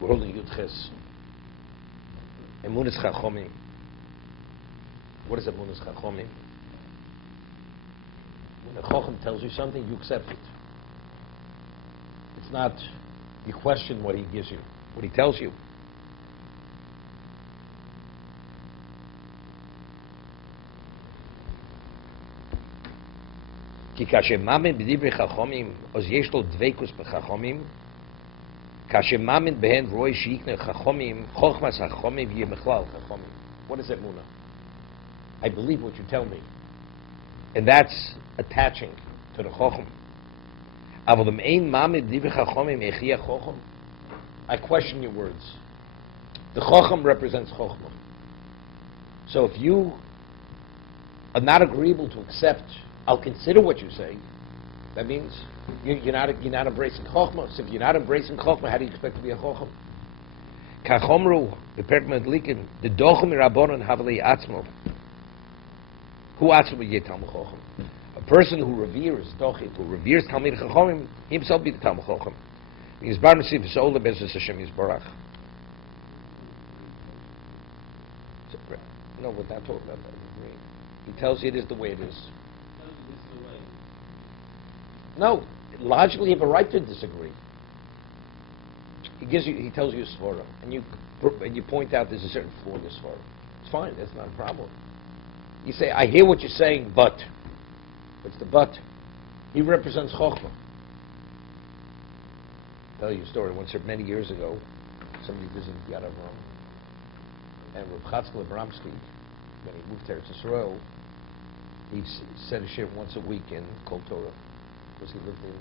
We're holding Yudches. Emunas Chachomim. What is Emunas Chachomim? When a Chacham tells you something, you accept it. It's not, you question what he gives you, what he tells you. כי כאשר מאמין בדברי חכמים, אז יש לו דבקות בחכמים, כאשר מאמין בהן רואה שיקנה חכמים, חוכמת חכמים יהיה בכלל חכמים. What is אמונה? I believe what you tell me. And that's attaching to the chacham. אבל אם אין מאמין בדברי חכמים, איך יהיה חכם? I question your words. The chacham represents chachma. So if you are not agreeable to accept, I'll consider what you say. That means you're not embracing Chochmah. So if you're not embracing Chochmah, how do you expect to be a Chocham? Kachomru, beperk medlikin, the dochum rabbonon havali atzmo. Who atzmo ye Talmud Chocham? A person who reveres dochit, who reveres Talmid Chachomim, himself be the Talmud Chocham. Means bar mitzvah v'sola bezos Hashem yisbarach. No, we're not talking about that. He tells you it is the way it is. No, logically you have a right to disagree. He tells you a svara, and you point out there's a certain flaw in the svara. It's fine, that's not a problem. You say, I hear what you're saying, but. What's the but? He represents Chochmah. I'll tell you a story. Once, many years ago, somebody visited Yad Avram, and Rabbi Kalatsky, when he moved there to Israel, he said a shir once a week in Kol Torah. Because he lived in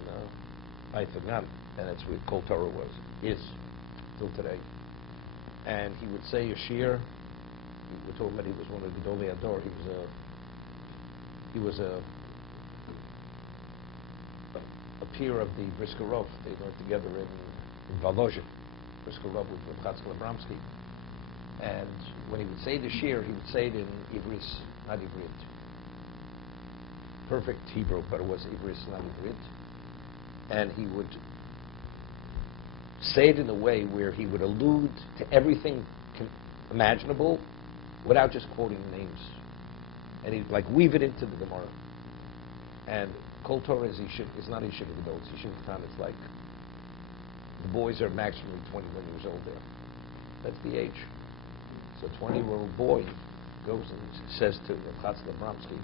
Eifegan, and that's where Kol Torah is till today. And he would say a shir. We're talking about he was one of the Gedolei Ador. He was a peer of the Briskerov. They learned together in Volozhin. Briskerov with Rabbi Kalatsky. And when he would say the shir, he would say it in Ivris, not Ivrit. Perfect Hebrew, but it was Ivris, not Ivrit. And he would say it in a way where he would allude to everything imaginable without just quoting names. And he'd like weave it into the Gemara. And Kol Torah is not Yeshiva Gedol, it's Yeshiva Katan. It's like the boys are maximum 21 years old there. That's the age. So a 20-year-old boy goes and says to Rabbi Kalatsky,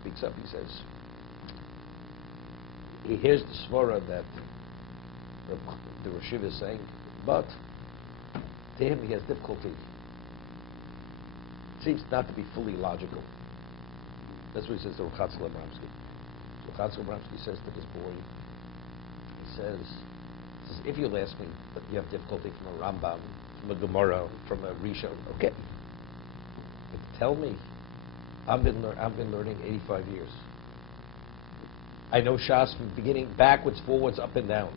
speaks up, he says, he hears the svara that the Rosh Yeshiva is saying, but to him he has difficulty. It seems not to be fully logical. That's what he says to Rabbi Kalatsky. Rabbi Kalatsky says to this boy, he says, if you'll ask me, but you have difficulty from a Rambam, from a Gemara, from a Rishon, okay. But tell me, I've been learning 85 years. I know Shas from beginning, backwards, forwards, up and down.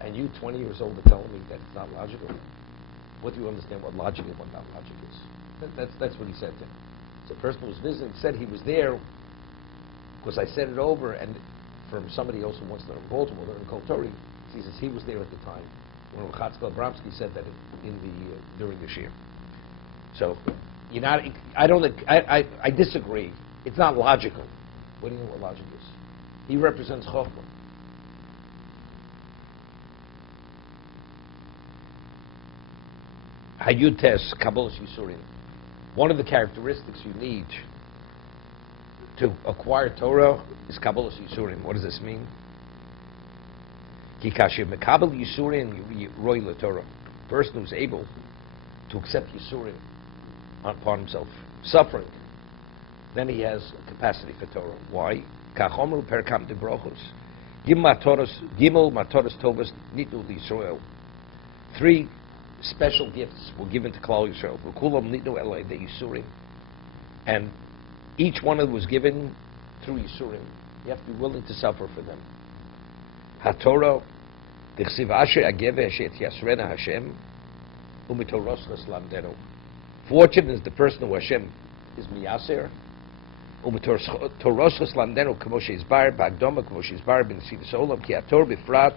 And you, 20 years old, are telling me that it's not logical. What do you understand what logic and what not logic is? That's what he said to him. So the person who was visiting said he was there because I said it over, and from somebody else who wants to learn in Baltimore, learn Kol Torah, he says he was there at the time when Rabbi said that during the shir. So I disagree. It's not logical. What do you know what logic is? He represents Chochmah. Hayutes Kabbalas Yisurim. One of the characteristics you need to acquire Torah is Kabbalas Yisurim. What does this mean? Ki kasher mekabel Yisurim roi LaTorah. Person who's able to accept Yisurim upon himself, suffering, then he has capacity for Torah. Why? Kachomru perkam de brochos. Gimel matoros tovas nitnu l'Yisrael. 3 special gifts were given to Klal Yisrael. V'kulam nitnu elei de Yisurim. And each one of them was given through Yisurim. You have to be willing to suffer for them. HaTorah, d'chsiv asher ageve asher yasrena Hashem, umitoros l'slamdenu. Fortunate is the person who Hashem is miyaser. Umitoros l'slamdenu k'mo she'izbar b'agdoma k'mo she'izbar b'nesidus olam ki haTorah b'frat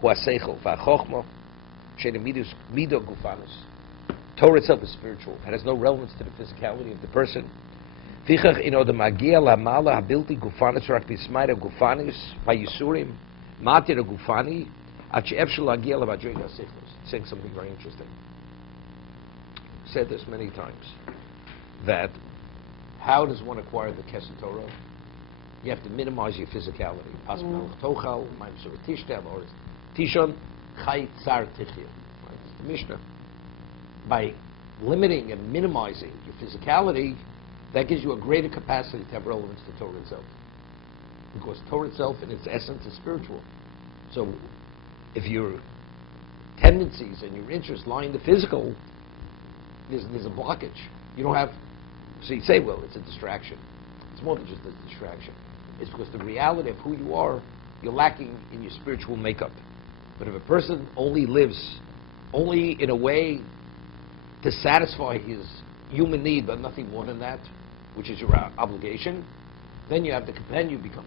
hu ha'seichel v'achochma Shena mido gufanus. Torah itself is spiritual. It has no relevance to the physicality of the person. Fichach ino the magia la mala habilti gufanus rak bismaida gufanus vayisurim matir gufani at she'efshel lagia la madriga sichlus. Saying something very interesting. Said this many times, that how does one acquire the Kesed Torah? You have to minimize your physicality. Tochal, Tishtel, or Tishon, Chai Tsar Tichya. The Mishnah. By limiting and minimizing your physicality, that gives you a greater capacity to have relevance to Torah itself. Because Torah itself, in its essence, is spiritual. So, if your tendencies and your interests lie in the physical, there's a blockage. You don't have. So you say, well, it's a distraction. It's more than just a distraction. It's because the reality of who you are, you're lacking in your spiritual makeup. But if a person only lives only in a way to satisfy his human need, but nothing more than that, which is your obligation, then you have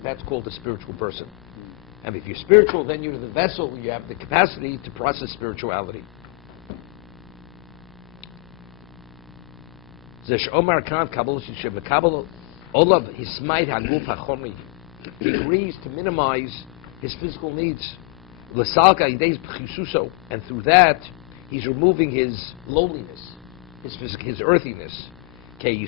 that's called a spiritual person. And if you're spiritual, then you're the vessel, you have the capacity to process spirituality. He agrees to minimize his physical needs. And through that, he's removing his lowliness, his earthiness. It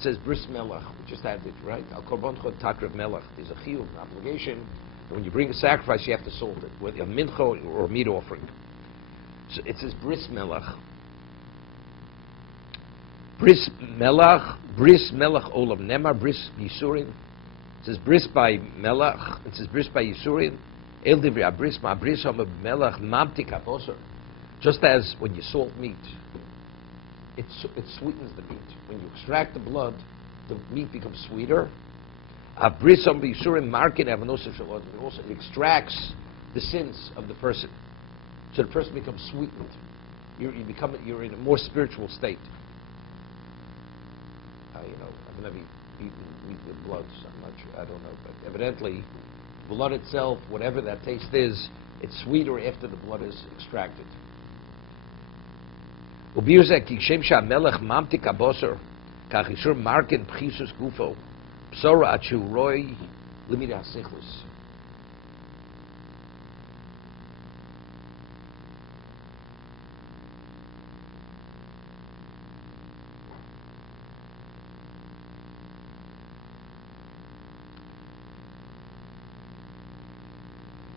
says bris melach. We just had it, right? There's a chiyuv, an obligation. And when you bring a sacrifice, you have to salt it, whether a mincha or a meat offering. So it says bris melach. Bris melach olam nemar bris yisurin. It says bris by melach. It says bris by yisurin. El divri abris ma bris hama melach mamtik abosar. Just as when you salt meat, it sweetens the meat. When you extract the blood, the meat becomes sweeter. It also extracts the sins of the person, so the person becomes sweetened. You're in a more spiritual state. I've never eaten meat with blood, so I'm not sure. I don't know, but evidently, blood itself, whatever that taste is, it's sweeter after the blood is extracted. Psora achu roy limida sichlus.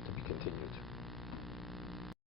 To be continued.